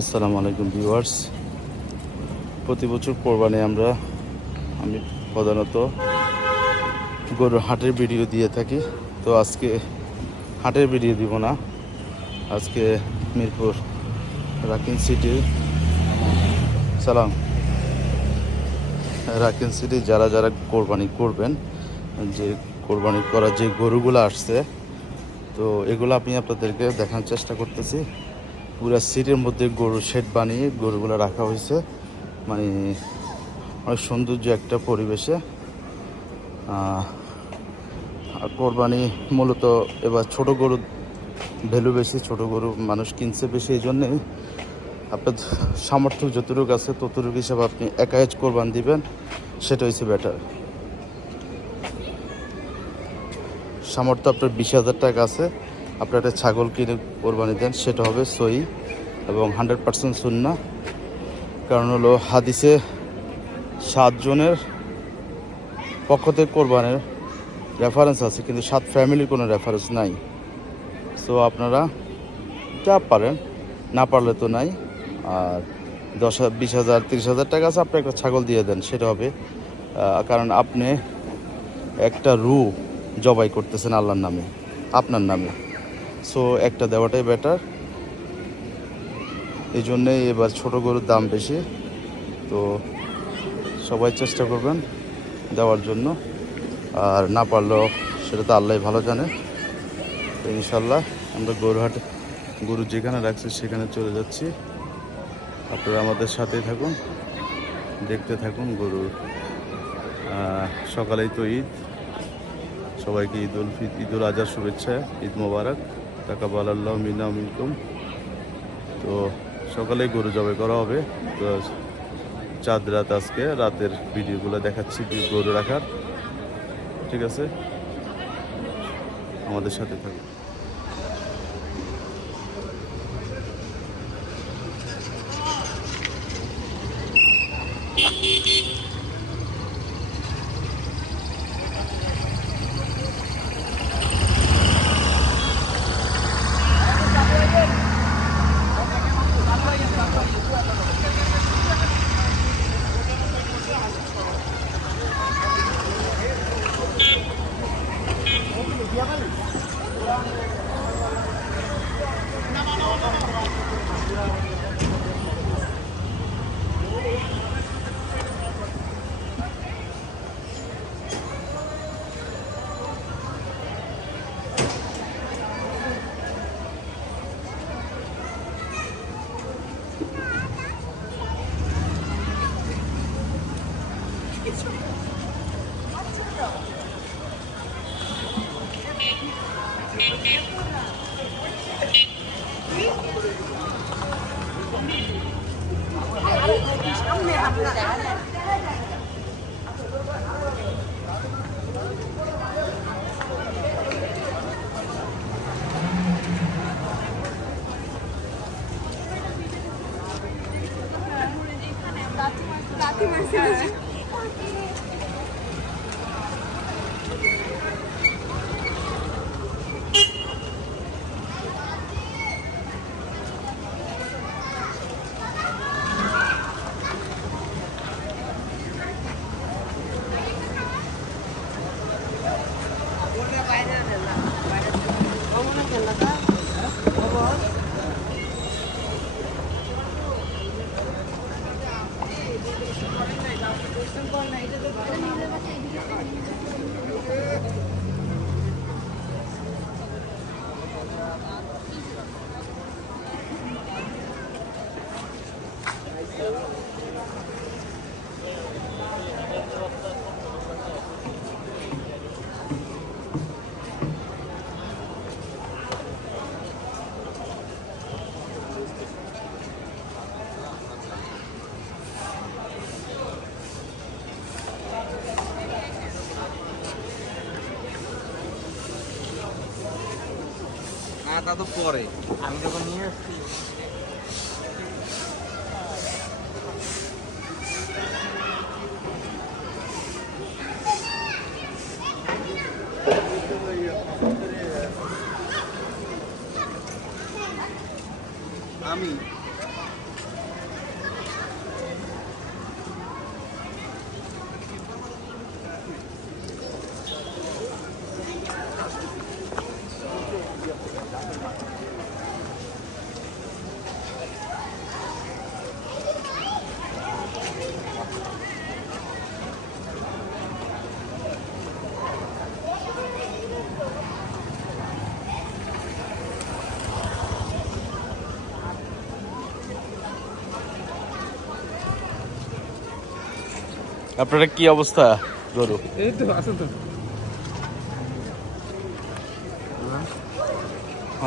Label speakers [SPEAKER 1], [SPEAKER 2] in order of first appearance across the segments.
[SPEAKER 1] আসসালামু আলাইকুম ভিউয়ার্স। প্রতি বছর কোরবানি আমরা, আমি প্রধানত গরুর হাটের ভিডিও দিয়ে থাকি। তো আজকে হাটের ভিডিও দিব না। আজকে মিরপুর রাকিন সিটির সালাম। রাকিন সিটি যারা যারা কোরবানি করবেন, যে কোরবানি করার যে গরুগুলো আসছে, তো এগুলো আমি আপনাদেরকে দেখানোর চেষ্টা করতেছি। পুরো সিটের মধ্যে গরু শেড বানিয়ে গরুগুলো রাখা হয়েছে। মানে অনেক সৌন্দর্য একটা পরিবেশে। আর কোরবানি মূলত এবার ছোট গরু ভ্যালু বেশি, ছোট গরু মানুষ কিনছে বেশি এই জন্যেই। আপনার সামর্থ্য যতটুকু আছে ততটুকু হিসাবে আপনি একাইজ কোরবান দিবেন, সেটা হচ্ছে বেটার সামর্থ্য আপনার বিশ হাজার টাকা আছে। আপনার একটা ছাগল কিনে কোরবানি দেন, সেটা হবে সই এবং হান্ড্রেড পার্সেন্ট শূন্য কারণ হলো হাদিসে সাতজনের পক্ষ থেকে কোরবানের রেফারেন্স আছে, কিন্তু সাত ফ্যামিলির কোনো রেফারেন্স নাই। সো আপনারা যা পারেন, না পারলে তো নাই। আর দশ বিশ হাজার, তিরিশ হাজার টাকা আছে, আপনি একটা ছাগল দিয়ে দেন, সেটা হবে। কারণ আপনি একটা রু জবাই করতেছেন আল্লাহর নামে, আপনার নামে। সো একটা দেওয়াটাই বেটার এই জন্যেই এবার ছোট গরুর দাম বেশি। তো সবাই চেষ্টা করবেন দেওয়ার জন্য। আর না পারলেও সেটা তো আল্লাহ ভালো জানে। তো ইনশাল্লাহ আমরা গরুহাট গরু যেখানে রাখছি সেখানে চলে যাচ্ছি। আপনারা আমাদের সাথেই থাকুন, দেখতে থাকুন গরুর সকালেই তো ঈদ। সবাইকে ঈদ উল ফিত ঈদ উল আজহার শুভেচ্ছা, ঈদ মোবারক। তাকাবাল আল্লাহ মিনা মিনকুম। তো সকালে গরু জবাই করা হবে। তো চাঁদ রাত আজকে, রাতের ভিডিওগুলো দেখাচ্ছি গরু রাখার। ঠিক আছে? আমাদের সাথে থাকুন।
[SPEAKER 2] তা তো পরে। আমি যখন নিয়ে আসছি। আমি
[SPEAKER 1] আপনারা কি অবস্থা গরু?
[SPEAKER 2] এই তো আসুন তো?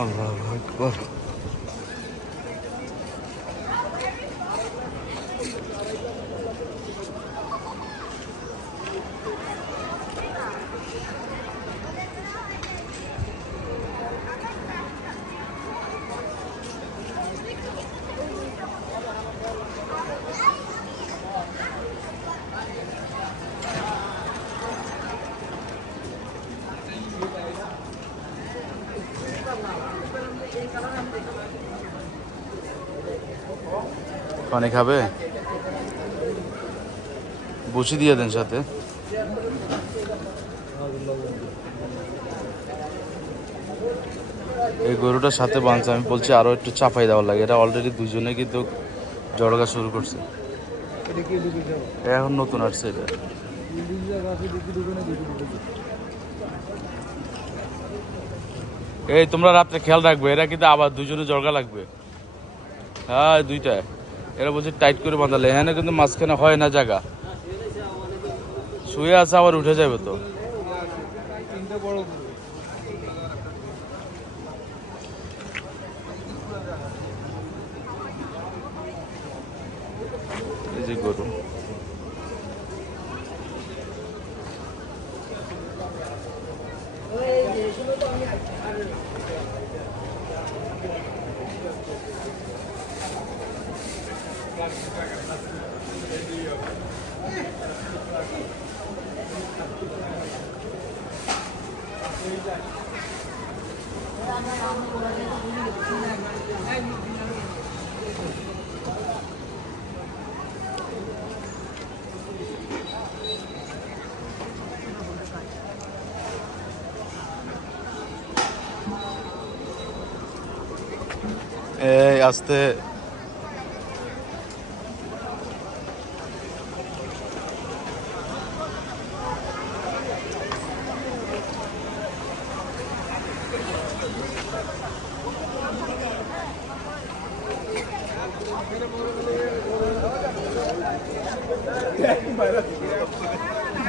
[SPEAKER 1] আল্লাহ আকবার। পানি খাবে? বসি দিয়ে দেন সাথে। এই গরুটার সাথে বাঁধছে আমি বলছি আরও একটু চাপাই দেওয়ার লাগে। এটা অলরেডি দুজনে কিন্তু জড়গা শুরু করছে। এখন নতুন আসছে এটা। এই তোমরা রাত্রে খেয়াল রাখবে এরা কিন্তু আবার দুজনে জড়গা লাগবে। হ্যাঁ দুইটা এরা বলছে, টাইট করে বাঁধালে। এখানে কিন্তু মাঝখানে হয় না জায়গা। শুয়ে আছে, আবার উঠে যাবে তো। যে গরু। এই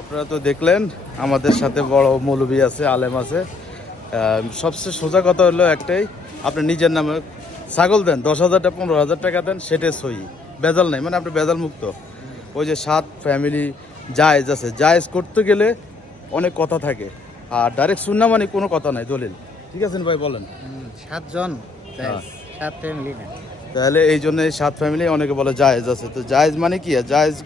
[SPEAKER 1] আপনারা তো দেখলেন, আমাদের সাথে বড় মৌলবী আছে, আলেম আছে। সবচেয়ে সোজা কথা হলো একটাই, আপনি নিজের নামে ছাগল দেন, দশ হাজার টাকা, পনেরো হাজার টাকা দেন, সেটাই সই বেজাল নাই মানে আপনি বেজাল মুক্ত ওই যে সাত ফ্যামিলি জায়েজ আছে। জায়েজ করতে গেলে অনেক কথা থাকে। আর ডাইরেক্ট শুননা মানে কোনো কথা নাই দলিল। ঠিক আছে ভাই বলেন।
[SPEAKER 2] সাতজন
[SPEAKER 1] হ্যাঁ।
[SPEAKER 2] সাত ফ্যামিলি না।
[SPEAKER 1] তাহলে এই জন্য সাত ফ্যামিলি অনেকে বলে জায়েজ আছে। তো জায়েজ মানে কি? জায়েজ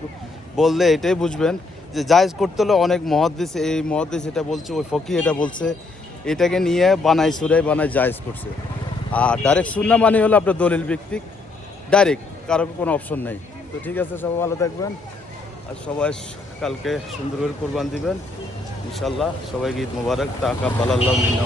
[SPEAKER 1] বললে এটাই বুঝবেন যে জায়েজ করতে হলে অনেক মহাদ্দেশ এই মহাদ্দেশ এটা বলছে ওই ফকি এটা বলছে এটাকে নিয়ে বানাই সুরাই বানাই জায়েজ করছে। আর ডাইরেক্ট সুন্না মানে হলো আপনার দলিল ভিত্তিক ডাইরেক্ট কারও কোনো অপশন নেই। তো ঠিক আছে সবাই ভালো থাকবেন। আর সবাই কালকে সুন্দর করে কোরবান দিবেন। ইনশাল্লাহ সবাইকে ঈদ মোবারক টাকা বালাল্লাহ মিন্না